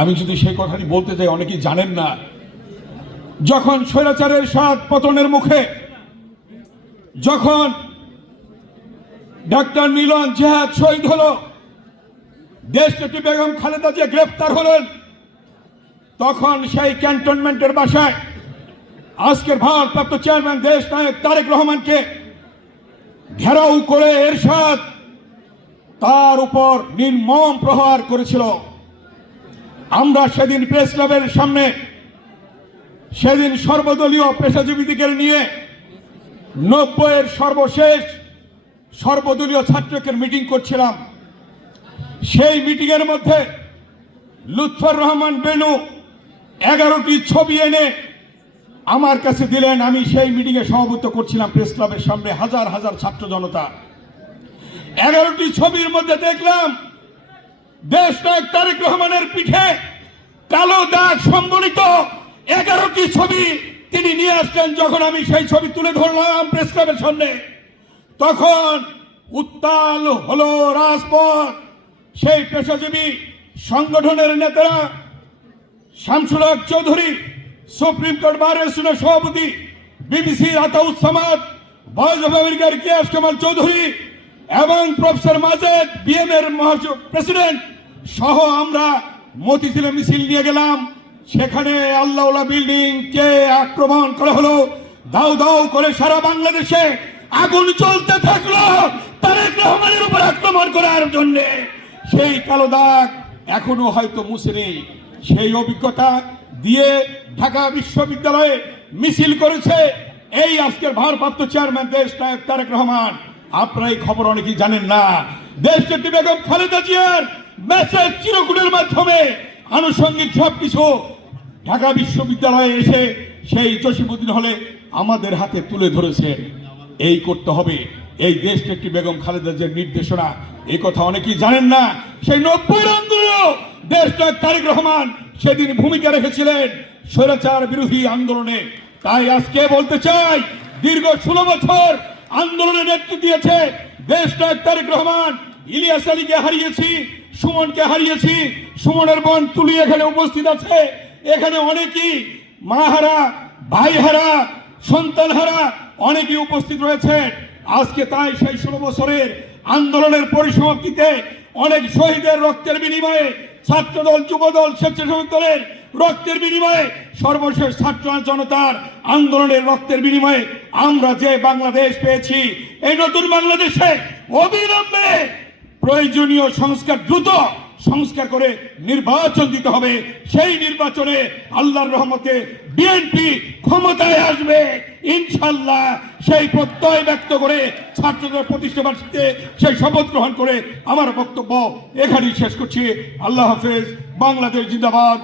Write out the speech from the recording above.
আমি যদি সেই কথাটি বলতে চাই, অনেকেই জানেন না। যখন স্বৈরাচারের সাত পতনের মুখে, যখন ডাক্তার মিলন জেহাদ শহীদ হলো দেশনেত্রী বেগম খালেদা যে গ্রেপ্তার হলেন, তখন সেই ক্যান্টনমেন্টের বাসায় আজকের ভারপ্রাপ্ত চেয়ারম্যান, দেশ নায়ক তারেক রহমানকে ঘেরাও করে এরশাদ তার উপর নির্মম প্রহার করেছিল। আমরা সেদিন প্রেস ক্লাবের সামনে, সেদিন সর্বদলীয় পেশাজীবীদের নিয়ে নব্বইয়ের সর্বশেষ সর্বদলীয় ছাত্রকের মিটিং করছিলাম। সেই মিটিংয়ের মধ্যে লুৎফর রহমান বেনু এগারোটি ছবি এনে আমার কাছে দিলেন। আমি সেই মিটিংয়ে সভাপতিত্ব করছিলাম প্রেস ক্লাবের সামনে, হাজার হাজার ছাত্র জনতা। এগারোটি ছবির মধ্যে দেখলাম দেশ নায়ক তারেক রহমানের পিঠে কালো দাগ সম্বলিত এগারোটি ছবি তিনি নিয়ে আসলেন যখন আমি সেই ছবি তুলে ধরলাম প্রেস ক্লাবের সামনে। তখন উত্তাল হলো রাজপথ। সেই পেশাজীবী সংগঠনের নেতারা Shamsul Haq Chowdhury, supreme court bar অ্যাসোসিয়েশনের সভাপতি, বিবিসির আতাউস সামাদ ভয়েস অফ আমেরিকার কিয়াস কামাল চৌধুরী এবং প্রফেসর মাজেদ বিএম এর মহাসচিব প্রেসিডেন্ট সহ আমরা মতিঝিলে মিছিল নিয়ে গেলাম। সেখানে আল্লাহ বিল্ডিং কে আক্রমণ করা হলো। দাও দাও করে সারা বাংলাদেশে আগুন চলতে থাকল। তারেক রহমানের উপর আক্রমণ করার জন্য। সেই কালো দাগ এখনও হয়তো মুছে নেই। সেই অভিজ্ঞতা দিয়ে ঢাকা বিশ্ববিদ্যালয়ে মিছিল করেছে এই আজকের ভারপ্রাপ্ত চেয়ারম্যান দেশ নায়ক তারেক রহমান। আপনারা এই খবর অনেকেই জানেন না। দেশ নেত্রী বেগম খালেদা জিয়ার মেসেজ চিরকুটের মাধ্যমে আনুষঙ্গিক সবকিছু ঢাকা বিশ্ববিদ্যালয়ে এসে সেই জসিমুদ্দিন হলে আমাদের হাতে তুলে ধরেছেন এই করতে হবে। এই দেশ নেত্রী বেগম খালেদা জিয়ার নির্দেশনা, এই কথা অনেকেই জানেন না। সেই নব্বই আন্দোলন দেশ নায়ক তারেক রহমান সেদিন ভূমিকা রেখেছিলেন স্বৈরাচার বিরোধী আন্দোলনে। তাই আজকে বলতে চাই, দীর্ঘ ষোলো বছর আন্দোলনে নেতৃত্ব দিয়েছে দেশ তারেক রহমান। ইলিয়াস আলীকে হারিয়েছি, সুমনকে হারিয়েছি, সুমনের বোন তুলি এখানে উপস্থিত আছে। এখানে অনেকেই মাহারা, ভাইহারা, সন্তানহারা অনেকেই উপস্থিত রয়েছে। আজকে তাই সেই ষোলো বছরের আন্দোলনের পরিসমাপ্তিতে অনেক শহীদের রক্তের বিনিময়ে ছাত্রদল, যুবদল, স্বেচ্ছাসেবক দলের রক্তের বিনিময়ে সর্বশেষ ছাত্র জনতার আন্দোলনের রক্তের বিনিময়ে আমরা যে বাংলাদেশ পেয়েছি, এই নতুন বাংলাদেশে অবিলম্বে প্রয়োজনীয় সংস্কার দ্রুত সংস্কার করে নির্বাচন দিতে হবে। সেই নির্বাচনে আল্লাহর রহমতে বিএনপি ক্ষমতায় আসবে। ইনশাল্লাহ সেই প্রত্যয় ব্যক্ত করে ছাত্রদের প্রতিষ্ঠা সেই শপথ গ্রহণ করে আমার বক্তব্য এখানেই শেষ করছি। আল্লাহ হাফেজ। বাংলাদেশ জিন্দাবাদ।